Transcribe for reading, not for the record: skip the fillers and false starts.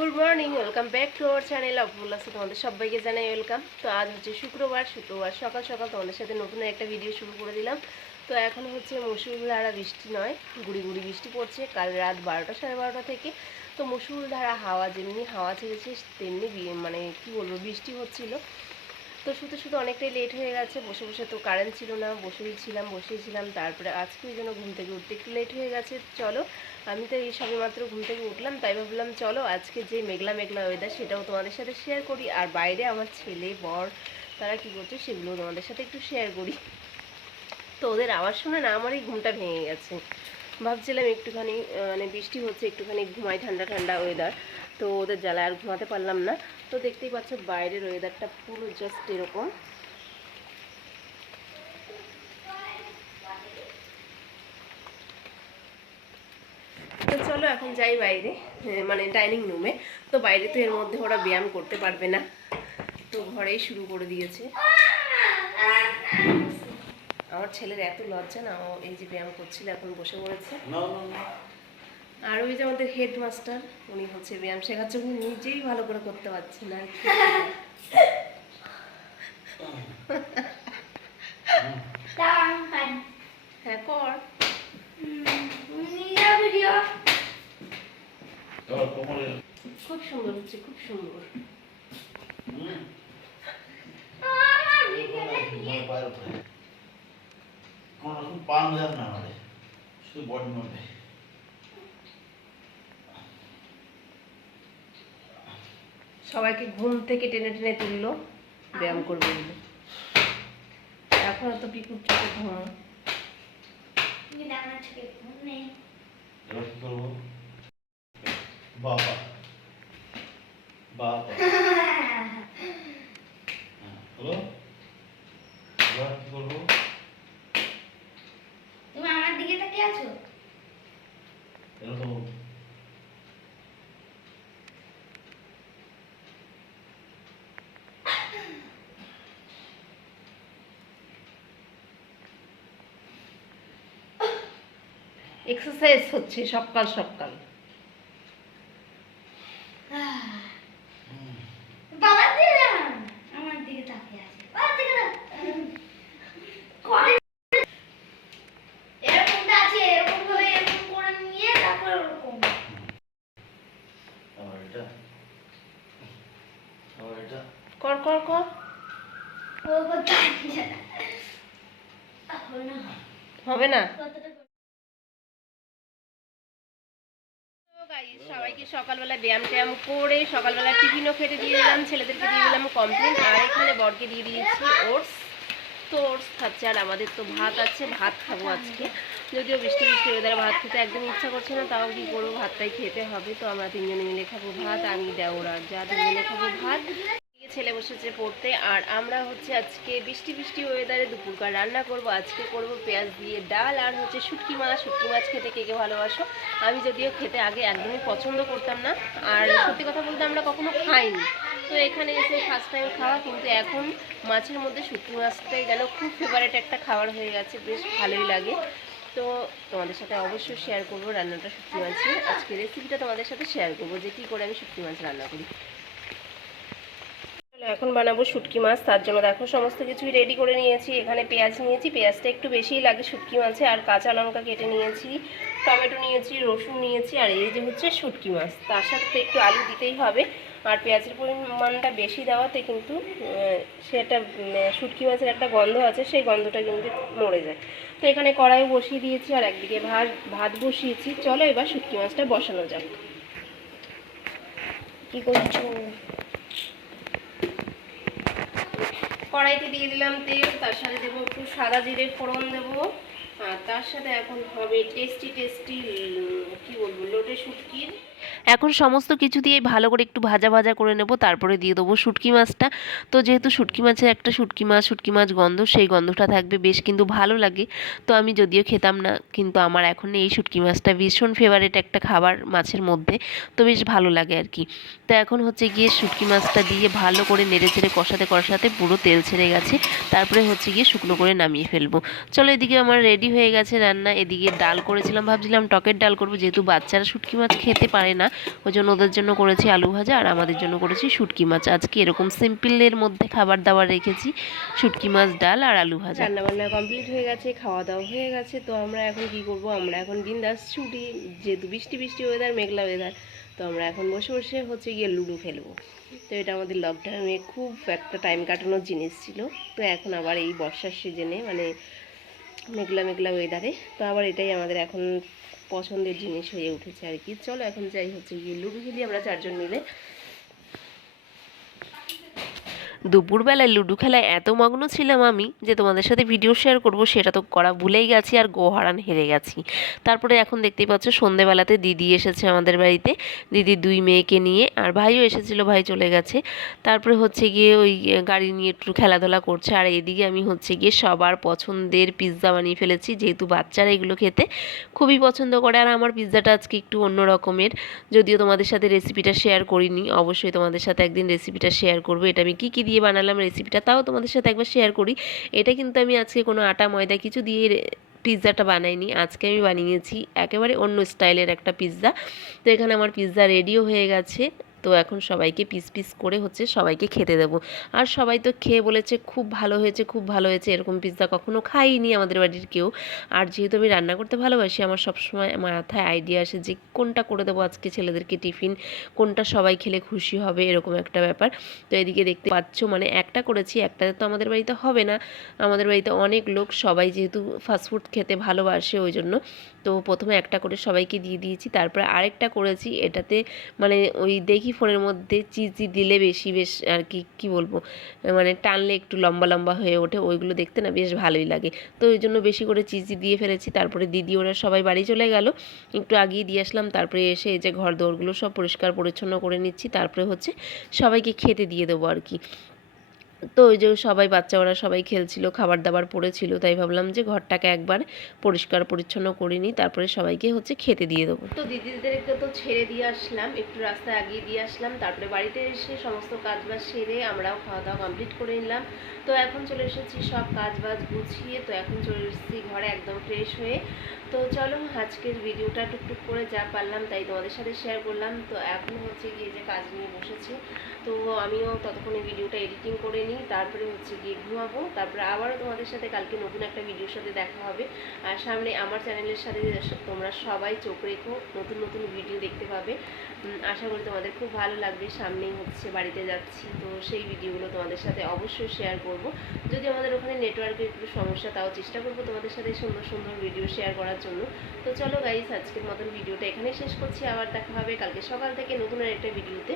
Good morning, welcome back to our channel Abdullah. তোমাদের সবাইকে জানাই ওয়েলকাম। তো আজ হচ্ছে শুক্রবার সকাল সকাল তোমাদের সাথে নতুন একটা ভিডিও শুরু করে দিলাম। তো এখন হচ্ছে মুষলধারা বৃষ্টি নয়, গুড়ি গুড়ি বৃষ্টি পড়ছে কাল রাত 12টা সাড়ে 12টা থেকে। তো মুষলধারা হাওয়া, যেমনি হাওয়া ছেড়েছে তেমনি মানে কি বলবো, বৃষ্টি হচ্ছিল। তো শুতে শুতে অনেকটাই লেট হয়ে গেছে, বসে বসে তো কারেন্ট ছিল না, বসেছিলাম। তারপরে আজকে ওই জন্য ঘুম থেকে উঠতে একটু লেট হয়ে গেছে। চলো, আমি তো এই সবে মাত্র ঘুম থেকে উঠলাম, তাই ভাবলাম চলো আজকে যে মেঘলা মেঘলা ওয়েদার সেটাও তোমাদের সাথে শেয়ার করি, আর বাইরে আমার ছেলে বর তারা কী করছে সেগুলো তোমাদের সাথে একটু শেয়ার করি। তো ওদের আওয়াজ শুনে না আমারই ঘুমটা ভেঙে গেছে। ভাবছিলাম একটুখানি মানে বৃষ্টি হচ্ছে, একটুখানি ঘুমাই, ঠান্ডা ঠান্ডা ওয়েদার। তো ওদের জ্বালায় আর ঘুমাতে পারলাম না। তো দেখতেই পাচ্ছ বাইরের ওয়েদারটা পুরো জাস্ট এরকম। তো চলো এখন যাই বাইরে, মানে ডাইনিং রুমে। তো বাইরে তো এর মধ্যে ওরা ব্যায়াম করতে পারবে না, তো ঘরেই শুরু করে দিয়েছে। আমার ছেলের এত লজ্জা না, ও এই যে ব্যায়াম করছিল এখন বসে পড়েছে। আর ওই যে আমাদের হেডমাস্টার, উনি হচ্ছে ব্যায়াম শেখাচ্ছে, উনি নিজেই ভালো করে করতে পারছে না। হ্যাঁ কর। খুব সুন্দর হচ্ছে, খুব সুন্দর। সবাইকে ঘুম থেকে টেনে টেনে তুললো ব্যায়াম করবে বলে। এখন তো পিকুর চোখে ঘুম। বাবা বাবা হলো, এবার কি করবো? তুমি আমার দিকে তাকিয়ে আছো? এরকম এক্সারসাইজ হচ্ছে সকাল সকাল। বাবা দিলাম আমার দিকে তাকিয়ে আছে। বাবা দিকে করে এরকমটা আছে, এরকম করে এরকম করে নিয়ে তারপর ওরকম। আমার এটা কর কর কর। ও কথা হবে না। কতটা সবাইকে সকালবেলা ব্যায়াম ট্যায়াম করে সকালবেলা টিফিনও খেতে দিয়ে দিলাম, ছেলেদেরকে দিয়ে দিলাম কমপ্লিট। আর এখানে বরকে দিয়ে দিয়েছি ওটস। তো ওটস খাচ্ছে, আর আমাদের তো ভাত আছে, ভাত খাবো আজকে। যদিও বৃষ্টি বৃষ্টি ওয়েদারে ভাত খেতে একদম ইচ্ছা করছে না, তাও কি করবো, ভাতটাই খেতে হবে। তো আমরা তিনজনে মিলে খাবো ভাত, আমি দেওর আর যা তিনজনে খাবো ভাত। ছেলে বসেছে পড়তে, আর আমরা হচ্ছে আজকে বৃষ্টি বৃষ্টি ওয়েদারে দুপুরকার রান্না করব। আজকে করব পেঁয়াজ দিয়ে ডাল, আর হচ্ছে শুটকি মাছ খেতে কে কে ভালোবাসো। আমি যদিও খেতে আগে একদমই পছন্দ করতাম না, আর সত্যি কথা বলতে আমরা কখনো খাইনি। তো এখানে এসে ফার্স্ট টাইম খাওয়া, কিন্তু এখন মাছের মধ্যে শুটকি মাছটাই যেন খুব ফেভারিট একটা খাবার হয়ে গেছে, বেশ ভালোই লাগে। তো তোমাদের সাথে অবশ্যই শেয়ার করবো রান্নাটা শুটকি মাছের। আজকে রেসিপিটা তোমাদের সাথে শেয়ার করবো যে কী করে আমি শুটকি মাছ রান্না করি। এখন বানাবো শুটকি মাছ, তার জন্য দেখো সমস্ত কিছুই রেডি করে নিয়েছি। এখানে পেঁয়াজ নিয়েছি, পেঁয়াজটা একটু বেশিই লাগে শুটকি মাছে, আর কাঁচা লঙ্কা কেটে নিয়েছি, টমেটো নিয়েছি, রসুন নিয়েছি, আর এই যে হচ্ছে শুটকি মাছ। তার সাথে তো একটু আলু দিতেই হবে, আর পেঁয়াজের পরিমাণটা বেশি দেওয়াতে কিন্তু সেটা শুটকি মাছের একটা গন্ধ আছে, সেই গন্ধটা কিন্তু মরে যায়। তো এখানে কড়াই বসিয়ে দিয়েছি, আর একদিকে ভাত বসিয়েছি। চলো এবার শুটকি মাছটা বসানো যাক। কি করছো? কড়াইতে দিয়ে দিলাম তেল, তার সাথে দেবো একটু সাদা জিরে ফোড়ন দেবো, আর তার সাথে এখন হবে টেস্টি কি বলবো, লোটে শুটকির। এখন সমস্ত কিছু দিয়ে ভালো করে একটু ভাজা ভাজা করে নেব, তারপরে দিয়ে দেবো শুটকি মাছটা। তো যেহেতু শুটকি মাছের একটা শুটকি মাছ গন্ধ, সেই গন্ধটা থাকবে, বেশ কিন্তু ভালো লাগে। তো আমি যদিও খেতাম না, কিন্তু আমার এখন এই শুটকি মাছটা ভীষণ ফেভারিট একটা খাবার মাছের মধ্যে, তো বেশ ভালো লাগে আর কি। তো এখন হচ্ছে গিয়ে শুটকি মাছটা দিয়ে ভালো করে নেড়ে চেড়ে কষাতে পুরো তেল ছেড়ে গেছে, তারপরে হচ্ছে গিয়ে শুকনো করে নামিয়ে ফেলবো। চলো, এদিকে আমার রেডি হয়ে গেছে রান্না। এদিকে ডাল করেছিলাম, ভাবছিলাম টকের ডাল করবো, যেহেতু বাচ্চারা শুটকি মাছ খেতে পারে পারে না, ওই জন্য ওদের জন্য করেছি আলু ভাজা আর আমাদের জন্য করেছি শুটকি মাছ। আজকে এরকম সিম্পলের মধ্যে খাবার দাবার রেখেছি, শুটকি মাছ, ডাল আর আলু ভাজা। রান্নাবান্না কমপ্লিট হয়ে গেছে, খাওয়া দাওয়া হয়ে গেছে। তো আমরা এখন কি করব, আমরা এখন বিন্দাস ছুটি, যেহেতু বৃষ্টি বৃষ্টি ওয়েদার, মেঘলা ওয়েদার, তো আমরা এখন বসে বসে হচ্ছে গিয়ে লুডো খেলবো। তো এটা আমাদের লকডাউনে খুব একটা টাইম কাটানোর জিনিস ছিল। তো এখন আবার এই বর্ষার সিজনে মানে মেঘলা মেঘলা ওয়েদারে তো আবার এটাই আমাদের এখন পছন্দের জিনিস হয়ে উঠেছে আর কি। চলো এখন যাই হচ্ছে গিয়ে লুডো খেলি আমরা 4 জন মিলে। দুপুরবেলায় লুডো খেলায় এত মগ্ন ছিলাম আমি যে তোমাদের সাথে ভিডিও শেয়ার করব সেটা তো করা ভুলেই গেছি, আর গোহারান হেরে গেছি। তারপরে এখন দেখতেই পাচ্ছ সন্ধেবেলাতে দিদি এসেছে আমাদের বাড়িতে, দিদির 2 মেয়েকে নিয়ে, আর ভাইও এসেছিল, ভাই চলে গেছে। তারপরে হচ্ছে গিয়ে ওই গাড়ি নিয়ে একটু খেলাধুলা করছে, আর এদিকে আমি হচ্ছে গিয়ে সবার পছন্দের পিৎজা বানিয়ে ফেলেছি, যেহেতু বাচ্চারা এগুলো খেতে খুবই পছন্দ করে। আর আমার পিৎজাটা আজকে একটু অন্য রকমের, যদিও তোমাদের সাথে রেসিপিটা শেয়ার করিনি, অবশ্যই তোমাদের সাথে একদিন রেসিপিটা শেয়ার করবো। এটা আমি কী কী দিয়ে বানালাম রেসিপিটা তাও তোমাদের সাথে একবার শেয়ার করি। এটা কিন্তু আমি আজকে কোনো আটা ময়দা কিছু দিয়ে পিৎজাটা বানাইনি, আজকে আমি বানিয়েছি একেবারে অন্য স্টাইলের একটা পিৎজা। তো এখানে আমার পিৎজা রেডিও হয়ে গেছে। তো এখন সবাইকে পিস পিস করে হচ্ছে সবাইকে খেতে দেবো। আর সবাই তো খেয়ে বলেছে খুব ভালো হয়েছে, খুব ভালো হয়েছে, এরকম পিৎজা কখনো খাইনি আমাদের বাড়ির কেউ। আর যেহেতু আমি রান্না করতে ভালোবাসি, আমার সবসময় মাথায় আইডিয়া আসে যে কোনটা করে দেবো আজকে ছেলেদেরকে টিফিন, কোনটা সবাই খেলে খুশি হবে, এরকম একটা ব্যাপার। তো এদিকে দেখতে পাচ্ছ মানে একটা করেছি, একটাতে তো আমাদের বাড়িতে হবে না, আমাদের বাড়িতে অনেক লোক, সবাই যেহেতু ফাস্টফুড খেতে ভালোবাসে ওই জন্য। তো প্রথমে একটা করে সবাইকে দিয়ে দিয়েছি, তারপরে আরেকটা করেছি, এটাতে মানে ওই দেখি ফোনের মধ্যে চিজি দিলে বেশ আর কি কী বলবো, মানে টানলে একটু লম্বা লম্বা হয়ে ওঠে, ওইগুলো দেখতে না বেশ ভালোই লাগে। তো ওই জন্য বেশি করে চিজি দিয়ে ফেলেছি। তারপরে দিদি ওরা সবাই বাড়ি চলে গেল, একটু আগিয়ে দিয়ে আসলাম। তারপরে এসে এই যে ঘর দোরগুলো সব পরিষ্কার পরিচ্ছন্ন করে নিচ্ছি, তারপরে হচ্ছে সবাইকে খেতে দিয়ে দেবো আর কি। তো ওই যে সবাই বাচ্চা ওরা সবাই খেলছিল, খাবার দাবার পড়েছিল, তাই ভাবলাম যে ঘরটাকে একবার পরিষ্কার পরিচ্ছন্ন করে নিই, তারপরে সবাইকে হচ্ছে খেতে দিয়ে দেবো। তো দিদিদেরকে তো ছেড়ে দিয়ে আসলাম, একটু রাস্তায় আগিয়ে দিয়ে আসলাম, তারপরে বাড়িতে এসে সমস্ত কাজবাজ সেরে আমরাও খাওয়া দাওয়া কমপ্লিট করে নিলাম। তো এখন চলে এসেছি সব কাজবাজ গুছিয়ে, তো এখন চলে এসেছি ঘরে একদম ফ্রেশ হয়ে। তো চলো আজকের ভিডিওটা টুকটুক করে যা পারলাম তাই তোমাদের সাথে শেয়ার করলাম। তো এখন হচ্ছে গিয়ে যে কাজ নিয়ে বসেছি, তো আমিও ততক্ষণে ভিডিওটা এডিটিং করে নিই, তারপরে হচ্ছে গিয়ে ঘুমাবো। তারপরে আবারও তোমাদের সাথে কালকে নতুন একটা ভিডিওর সাথে দেখা হবে। আর সামনে আমার চ্যানেলের সাথে তোমরা সবাই চোখ রেখো, নতুন নতুন ভিডিও দেখতে পাবে। আশা করি তোমাদের খুব ভালো লাগবে। সামনেই হচ্ছে বাড়িতে যাচ্ছি, তো সেই ভিডিওগুলো তোমাদের সাথে অবশ্যই শেয়ার করব। যদি আমাদের ওখানে নেটওয়ার্কের একটু সমস্যা, তাও চেষ্টা করবো তোমাদের সাথে সুন্দর সুন্দর ভিডিও শেয়ার করার জন্য। তো চলো গাইস, আজকের মতন ভিডিওটা এখানেই শেষ করছি, আবার দেখা হবে কালকে সকাল থেকে নতুন একটা ভিডিওতে।